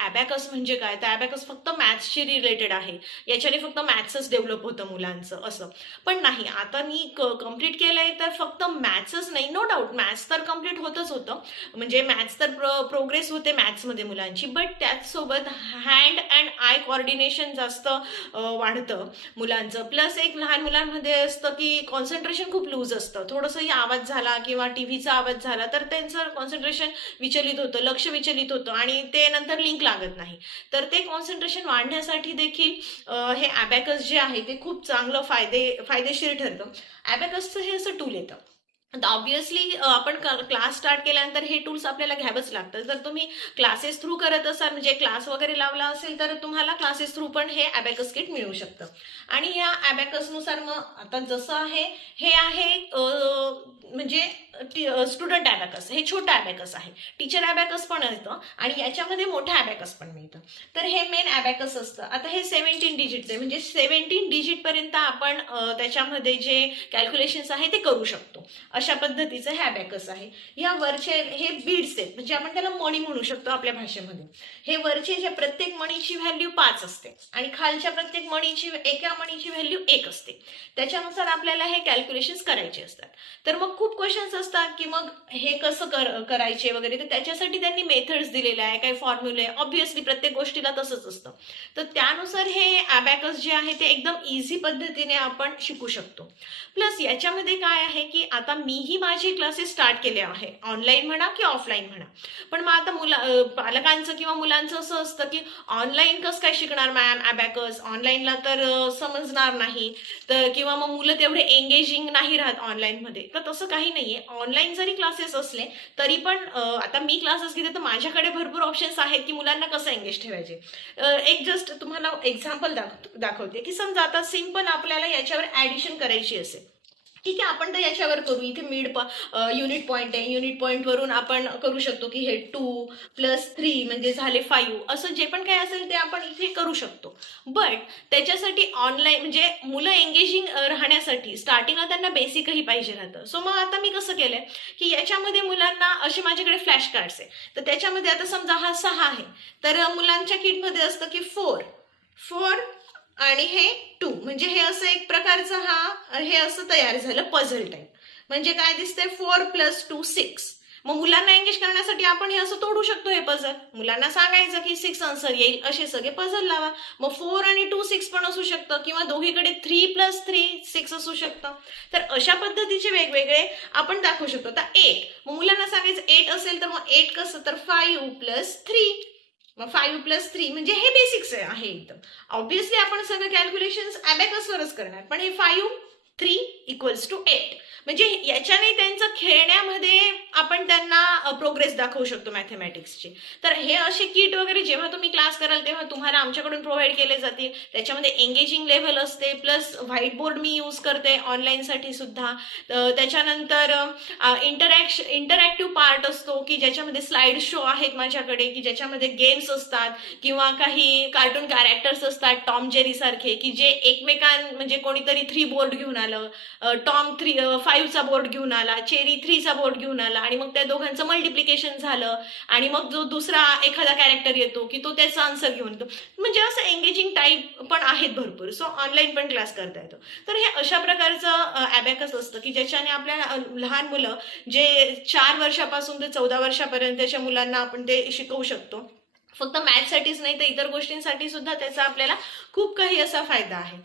Abacus म्हणजे काय, तर ॲबॅकस फक्त मॅथ्सशी रिलेटेड आहे, याच्याने फक्त मॅथ्सच डेव्हलप होतं मुलांचं असं. पण नाही, आता मी कम्प्लीट केलंय तर फक्त मॅथ्सच नाही, नो डाऊट मॅथ्स तर कम्प्लीट होतच होतं, म्हणजे मॅथ्स तर प्रोग्रेस होते मॅथ्समध्ये मुलांची, बट त्याचसोबत हँड अँड आय कॉर्डिनेशन जास्त वाढतं मुलांचं. प्लस एक लहान मुलांमध्ये असतं की कॉन्सन्ट्रेशन खूप लूज असतं, थोडंसंही आवाज झाला किंवा टीव्हीचा आवाज झाला तर त्यांचं कॉन्सन्ट्रेशन विचलित होतं, लक्ष विचलित होतं आणि ते नंतर लिंक लागत नाही. तर ते कॉन्सन्ट्रेशन वाढण्यासाठी देखील हे ॲबॅकस जे आहे ते खूप चांगलं फायदेशीर ठरतं. ॲबॅकसचं हे असं टूल येतं. आता ऑब्व्हियसली आपण क्लास स्टार्ट केल्यानंतर हे टूल्स आपल्याला घ्यावंच लागतं. जर तुम्ही क्लासेस थ्रू करत असाल, म्हणजे क्लास वगैरे लावला असेल, तर तुम्हाला क्लासेस थ्रू पण हे ॲबॅकस किट मिळू शकतं. आणि या ॲबॅकसनुसार मग आता जसं आहे, हे आहे म्हणजे स्टुडंट ॲबॅकस, हे छोटं ॲबॅकस आहे. टीचर ॲबॅकस पण येतं आणि याच्यामध्ये मोठं ॲबॅकस पण मिळतं. तर हे मेन ॲबॅकस असतं. आता हे 17 डिजिटचं आहे, म्हणजे 17 डिजिट पर्यंत आपण त्याच्यामध्ये जे कॅल्क्युलेशन्स आहे ते करू शकतो. अशा पद्धतीचं हे ॲबॅकस आहे. या वरचे हे बीड्स आहेत, म्हणजे आपण त्याला मणी म्हणू शकतो आपल्या भाषेमध्ये. हे वरचे जे प्रत्येक मणीची व्हॅल्यू 5 असते आणि खालच्या प्रत्येक मणीची, एका मणीची व्हॅल्यू 1 असते. त्याच्यानुसार आपल्याला हे कॅल्क्युलेशन्स करायचे असतात. तर मग खूप क्वेश्चन्स असतात की मग हे कसं करायचे वगैरे, तर त्याच्यासाठी त्यांनी मेथड्स दिलेल्या आहे, काही फॉर्म्युले, ऑब्व्हियसली प्रत्येक गोष्टीला तसंच असतं. तर त्यानुसार हे ॲबॅकस जे आहे ते एकदम इझी पद्धतीने आपण शिकू शकतो. प्लस याच्यामध्ये काय आहे की आता मीही माझे क्लासेस स्टार्ट केले आहे, ऑनलाईन म्हणा की ऑफलाईन म्हणा. पण मग आता पालकांचं किंवा मुलांचं असं असतं की ऑनलाईन कसं काय शिकणार मॅम ॲबॅकस, ऑनलाईनला तर समजणार नाही, तर किंवा मग मुलं तेवढे एंगेजिंग नाही राहत ऑनलाईनमध्ये. तर तसं काही नाहीये, ऑनलाईन जरी क्लासेस असले तरी पण आता मी क्लासेस घेते तर माझ्याकडे भरपूर ऑप्शन्स आहेत की मुलांना कसं एंगेज ठेवायचे. एक जस्ट तुम्हाला एक्झाम्पल दाखवते की समजा आता सिंपल आपल्याला याच्यावर ऍडिशन करायची असेल, ठीक आहे, आपण तर याच्यावर करू. इथे युनिट पॉईंट आहे, युनिट पॉईंट वरून आपण करू शकतो की हे 2 + 3 म्हणजे झाले 5, असं जे पण काय असेल ते आपण इथे करू शकतो. बट त्याच्यासाठी ऑनलाईन म्हणजे मुलं एंगेजिंग राहण्यासाठी स्टार्टिंगला त्यांना बेसिकही पाहिजे राहतं. सो मग आता मी कसं केलंय की याच्यामध्ये मुलांना असे माझ्याकडे फ्लॅश कार्ड्स आहे, तर त्याच्यामध्ये आता समजा हा 6 आहे, तर मुलांच्या किटमध्ये असतं की 4 आणि हे 2, म्हणजे हे असं एक प्रकारचं हे असं तयार झालं पझल टाईप. म्हणजे काय दिसतंय, 4 + 2 = 6. मग मुलांना एंगेज करण्यासाठी आपण हे असं तोडू शकतो हे पझल, मुलांना सांगायचं की 6 आन्सर येईल, असे सगळे पझल लावा. मग 4 आणि 2 6 पण असू शकतं, किंवा दोघीकडे 3 + 3 6 असू शकतं. तर अशा पद्धतीचे वेगवेगळे आपण दाखवू शकतो. आता 8, मग मुलांना सांगायचं 8 असेल तर मग 8 कसं, तर 5 + 3. मग 5 + 3 म्हणजे हे बेसिक्स आहे एकदम. ऑब्व्हियसली आपण सगळं कॅल्क्युलेशन्स ॲबॅकसवरच करणार, पण हे 5 3 = 8, म्हणजे याच्याने त्यांचं खेळण्यामध्ये आपण त्यांना प्रोग्रेस दाखवू शकतो मॅथमॅटिक्सची. तर हे असे किट वगैरे जेव्हा तुम्ही क्लास कराल तेव्हा तुम्हाला आमच्याकडून प्रोव्हाइड केले जातील. त्याच्यामध्ये एंगेजिंग लेव्हल असते, प्लस व्हाईट बोर्ड मी यूज करते ऑनलाईनसाठी सुद्धा. त्याच्यानंतर इंटरॅक्टिव्ह पार्ट असतो की ज्याच्यामध्ये स्लाइड शो आहेत माझ्याकडे, की ज्याच्यामध्ये गेम्स असतात किंवा काही कार्टून कॅरेक्टर्स असतात टॉम जेरी सारखे, की जे म्हणजे कोणीतरी 3 बोर्ड घेऊन आलं, टॉम 5चा बोर्ड घेऊन आला, चेरी 3चा बोर्ड घेऊन आला, आणि मग त्या दोघांचं मल्टिप्लिकेशन झालं, आणि मग जो दुसरा एखादा कॅरेक्टर येतो की तो त्याचा आन्सर घेऊन येतो. म्हणजे असं एंगेजिंग टाईप पण आहेत भरपूर. सो ऑनलाईन पण क्लास करता येतो. तर हे अशा प्रकारचं ॲबॅकस असतं की ज्याच्याने आपल्या लहान मुलं जे 4 वर्षापासून ते 14 वर्षापर्यंतच्या मुलांना आपण ते शिकवू शकतो. फक्त मॅथ्ससाठीच नाही तर इतर गोष्टींसाठी सुद्धा त्याचा आपल्याला खूप काही असा फायदा आहे.